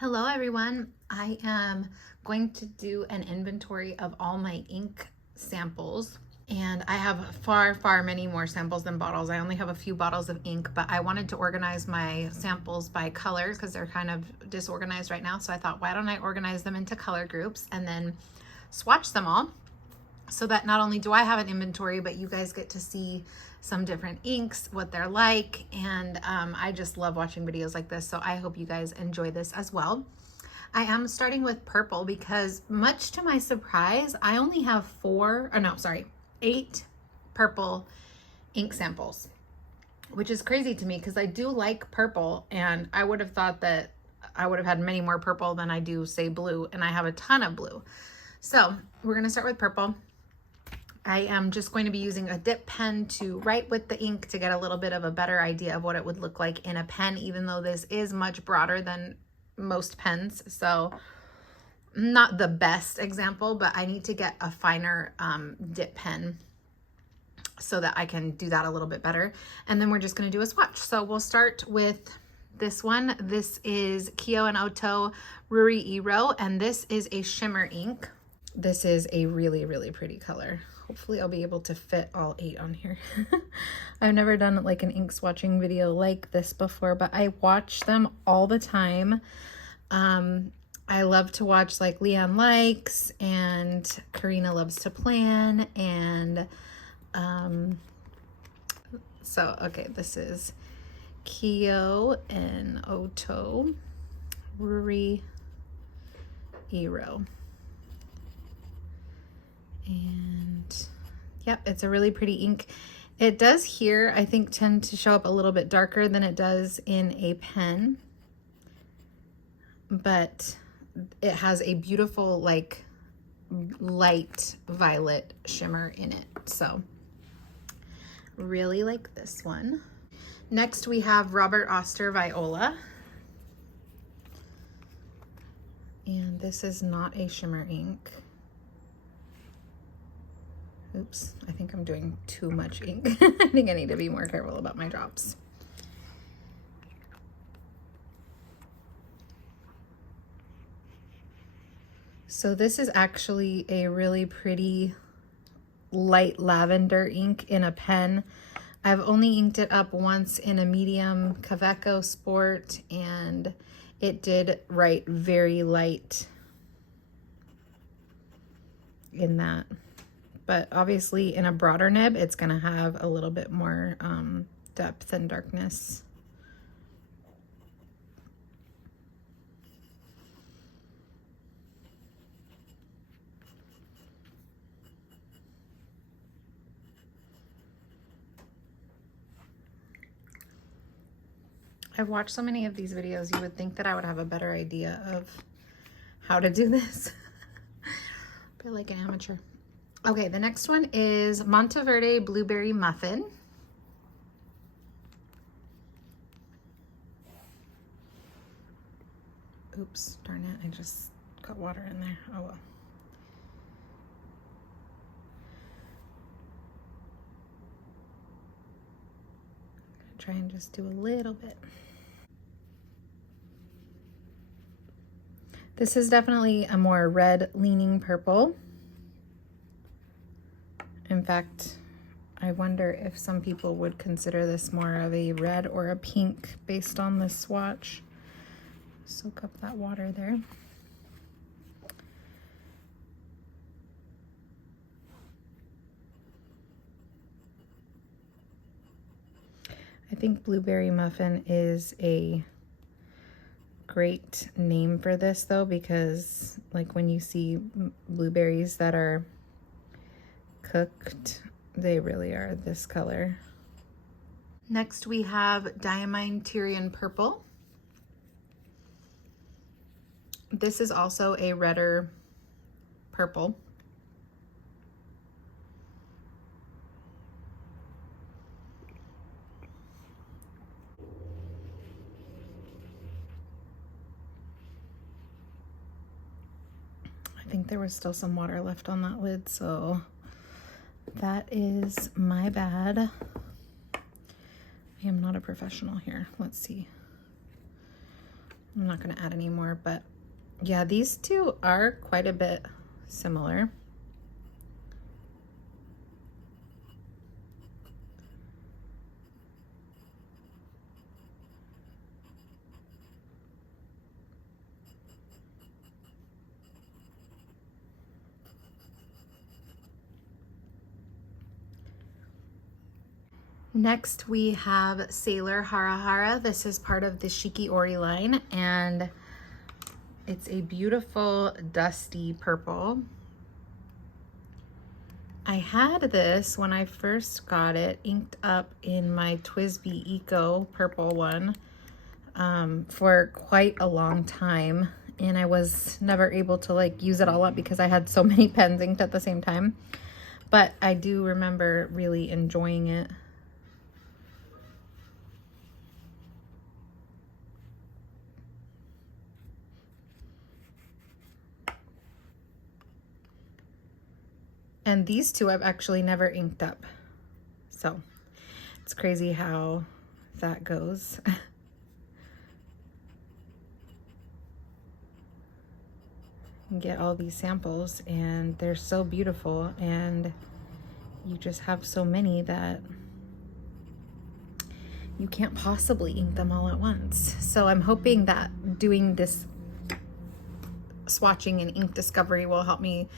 Hello everyone. I am going to do an inventory of all my ink samples, and I have far many more samples than bottles. I only have a few bottles of ink, but I wanted to organize my samples by color because they're kind of disorganized right now. So I thought, why don't I organize them into color groups and then swatch them all, so that not only do I have an inventory, but you guys get to see some different inks, what they're like. And I just love watching videos like this. So I hope you guys enjoy this as well. I am starting with purple because, much to my surprise, I only have 8 purple ink samples, which is crazy to me because I do like purple, and I would have thought that I would have had many more purple than I do, say, blue, and I have a ton of blue. So we're going to start with purple. I am just going to be using a dip pen to write with the ink to get a little bit of a better idea of what it would look like in a pen, even though this is much broader than most pens. So not the best example, but I need to get a finer dip pen so that I can do that a little bit better. And then we're just going to do a swatch. So we'll start with this one. This is Kyo and Oto Ruri Iro, and this is a shimmer ink. This is a really pretty color. Hopefully I'll be able to fit all 8 on here. I've never done like an ink swatching video like this before, but I watch them all the time. I love to watch like Leanne Likes and Karina Loves to Plan. And okay, this is Kyo and Oto Ruri Iro. And yep, it's a really pretty ink. It does here, I think, tend to show up a little bit darker than it does in a pen, but it has a beautiful like light violet shimmer in it. So really like this one. Next we have Robert Oster Viola, and this is not a shimmer ink. Oops, I think I'm doing too much ink. I think I need to be more careful about my drops. So this is actually a really pretty light lavender ink in a pen. I've only inked it up once in a medium Kaweco Sport, and it did write very light in that. But obviously in a broader nib, it's going to have a little bit more depth and darkness. I've watched so many of these videos, you would think that I would have a better idea of how to do this. I feel like an amateur. Okay, the next one is Monteverde Blueberry Muffin. Oops, darn it, I just got water in there. Oh well. I'm gonna try and just do a little bit. This is definitely a more red leaning purple. In fact, I wonder if some people would consider this more of a red or a pink based on this swatch. Soak up that water there. I think Blueberry Muffin is a great name for this though, because like when you see blueberries that are cooked, they really are this color. Next we have Diamine Tyrian Purple. This is also a redder purple. I think there was still some water left on that lid, so that is my bad. I am not a professional here. Let's see. I'm not going to add any more, but yeah, these two are quite a bit similar. Next we have Sailor Hara Hara. This is part of the Shiki Ori line, and it's a beautiful dusty purple. I had this when I first got it inked up in my TWSBI Eco purple one for quite a long time, and I was never able to like use it all up because I had so many pens inked at the same time. But I do remember really enjoying it. And these two I've actually never inked up. So it's crazy how that goes. You get all these samples and they're so beautiful, and you just have so many that you can't possibly ink them all at once. So I'm hoping that doing this swatching and ink discovery will help me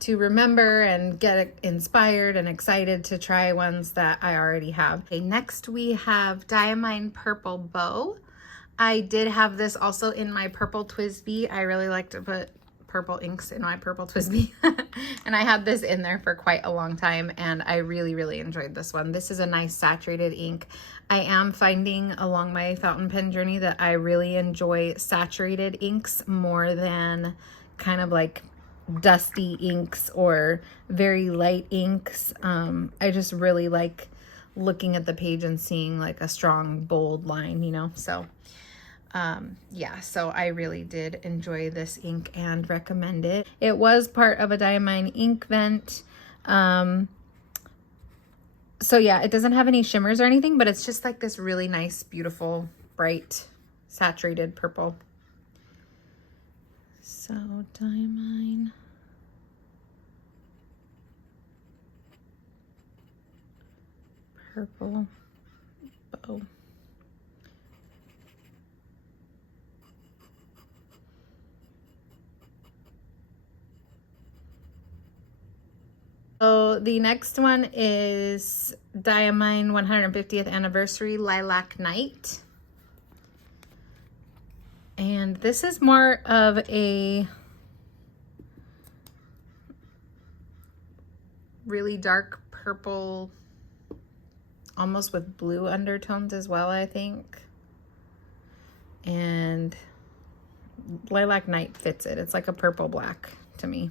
to remember and get inspired and excited to try ones that I already have. Okay, next we have Diamine Purple Bow. I did have this also in my purple TWSBI. I really like to put purple inks in my purple TWSBI. And I had this in there for quite a long time, and I really enjoyed this one. This is a nice saturated ink. I am finding along my fountain pen journey that I really enjoy saturated inks more than kind of like dusty inks or very light inks. I just really like looking at the page and seeing like a strong bold line, you know. So yeah, so I really did enjoy this ink and recommend it. It was part of a Diamine Inkvent. So yeah, it doesn't have any shimmers or anything, but it's just like this really nice, beautiful, bright, saturated purple. So Diamine Purple Bow. So the next one is Diamine 150th Anniversary Lilac Night. And this is more of a really dark purple, almost with blue undertones as well, I think. And Lilac Night fits it. It's like a purple black to me.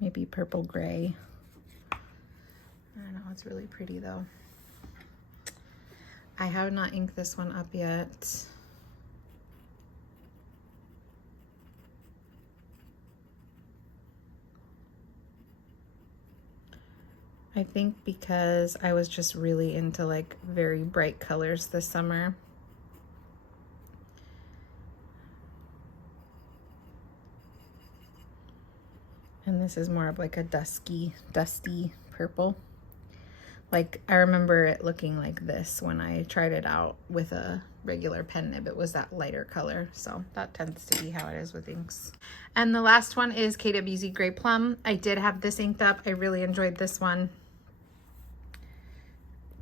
Maybe purple gray. I don't know, it's really pretty though. I have not inked this one up yet. I think because I was just really into like very bright colors this summer. And this is more of like a dusty purple. Like I remember it looking like this when I tried it out with a regular pen nib. It was that lighter color. So that tends to be how it is with inks. And the last one is KWZ Grey Plum. I did have this inked up. I really enjoyed this one.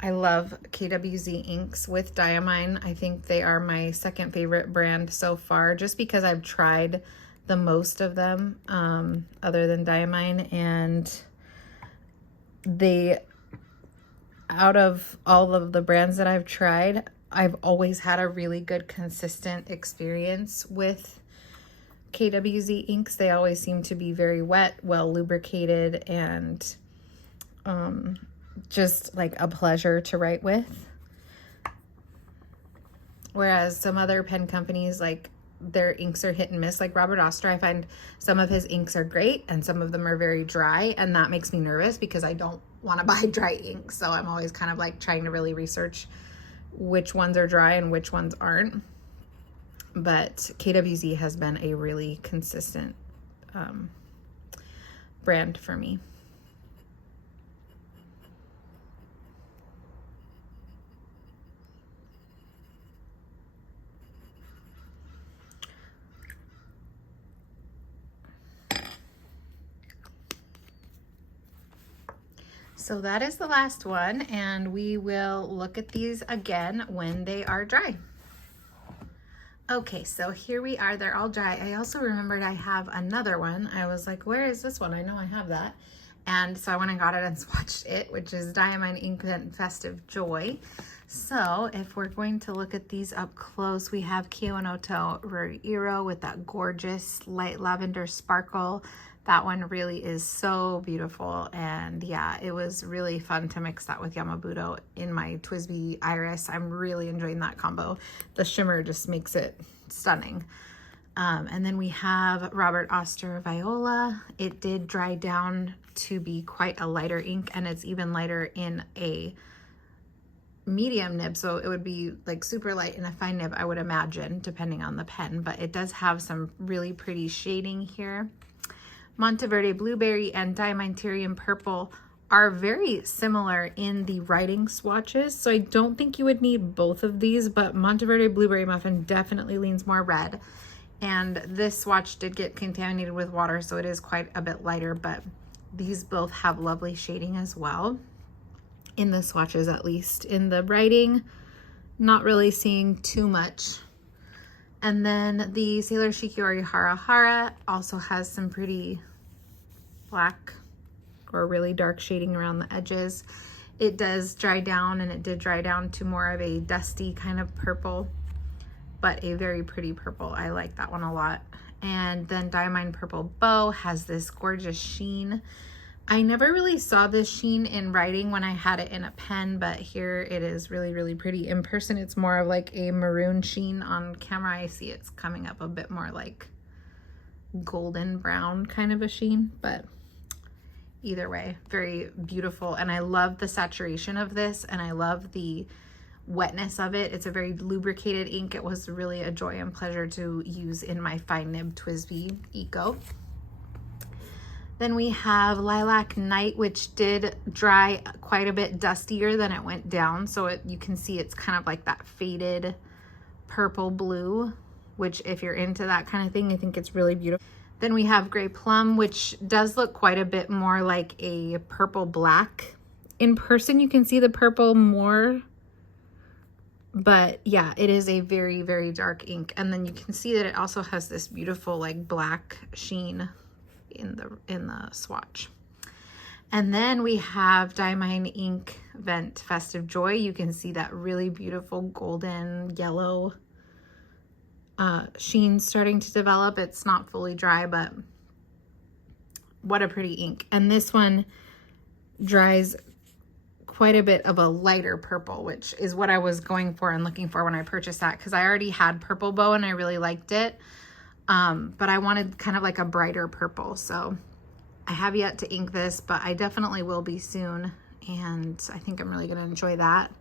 I love KWZ inks with Diamine. I think they are my second favorite brand so far, just because I've tried the most of them other than Diamine, and they, out of all of the brands that I've tried, I've always had a really good consistent experience with KWZ inks. They always seem to be very wet, well lubricated, and just like a pleasure to write with. Whereas some other pen companies, like their inks are hit and miss. Like Robert Oster, I find some of his inks are great and some of them are very dry, and that makes me nervous because I don't want to buy dry ink. So I'm always kind of like trying to really research which ones are dry and which ones aren't. But KWZ has been a really consistent brand for me. So that is the last one, and we will look at these again when they are dry. Okay, so here we are. They're all dry. I also remembered I have another one. I was like, where is this one? I know I have that. And so I went and got it and swatched it, which is Diamond Inkvent Festive Joy. So if we're going to look at these up close, we have Kiyonoto Ruiro with that gorgeous light lavender sparkle. That one really is so beautiful, and yeah, it was really fun to mix that with Yamabudo in my TWSBI Iris. I'm really enjoying that combo. The shimmer just makes it stunning. And then we have Robert Oster Viola. It did dry down to be quite a lighter ink, and it's even lighter in a medium nib, so it would be like super light in a fine nib, I would imagine, depending on the pen, but it does have some really pretty shading here. Monteverde Blueberry and Diamanterium Purple are very similar in the writing swatches, so I don't think you would need both of these, but Monteverde Blueberry Muffin definitely leans more red, and this swatch did get contaminated with water, so it is quite a bit lighter, but these both have lovely shading as well, in the swatches at least. In the writing, not really seeing too much. And then the Sailor Shikiori Hara Hara also has some pretty black or really dark shading around the edges. It does dry down, and it did dry down to more of a dusty kind of purple, but a very pretty purple. I like that one a lot. And then Diamond Purple Bow has this gorgeous sheen. I never really saw this sheen in writing when I had it in a pen, but here it is really, really pretty. In person, it's more of like a maroon sheen. On camera, I see it's coming up a bit more like golden brown kind of a sheen, but either way, very beautiful. And I love the saturation of this, and I love the wetness of it. It's a very lubricated ink. It was really a joy and pleasure to use in my fine nib TWSBI Eco. Then we have Lilac Night, which did dry quite a bit dustier than it went down. So you can see it's kind of like that faded purple blue, which if you're into that kind of thing, I think it's really beautiful. Then we have Gray Plum, which does look quite a bit more like a purple black. In person, you can see the purple more, but yeah, it is a very, very dark ink. And then you can see that it also has this beautiful like black sheen in the swatch. And then we have Diamond Inkvent Festive Joy. You can see that really beautiful golden yellow sheen starting to develop. It's not fully dry, but what a pretty ink. And this one dries quite a bit of a lighter purple, which is what I was going for and looking for when I purchased that, because I already had Purple Bow and I really liked it. But I wanted kind of like a brighter purple. So I have yet to ink this, but I definitely will be soon. And I think I'm really going to enjoy that.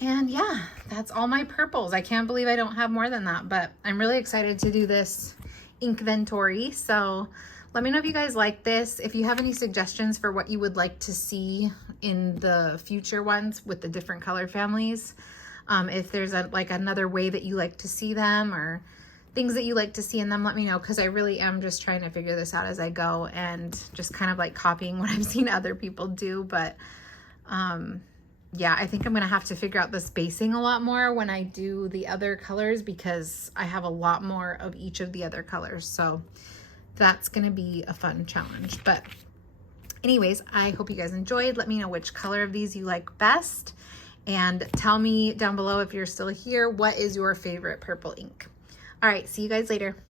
And yeah, that's all my purples. I can't believe I don't have more than that, but I'm really excited to do this Inkventory. So let me know if you guys like this. If you have any suggestions for what you would like to see in the future ones with the different color families. If there's like another way that you like to see them, or things that you like to see in them, let me know, because I really am just trying to figure this out as I go and just kind of like copying what I've seen other people do. But yeah, I think I'm gonna have to figure out the spacing a lot more when I do the other colors, because I have a lot more of each of the other colors. So that's gonna be a fun challenge. But anyways, I hope you guys enjoyed. Let me know which color of these you like best. And tell me down below, if you're still here, what is your favorite purple ink? All right, see you guys later.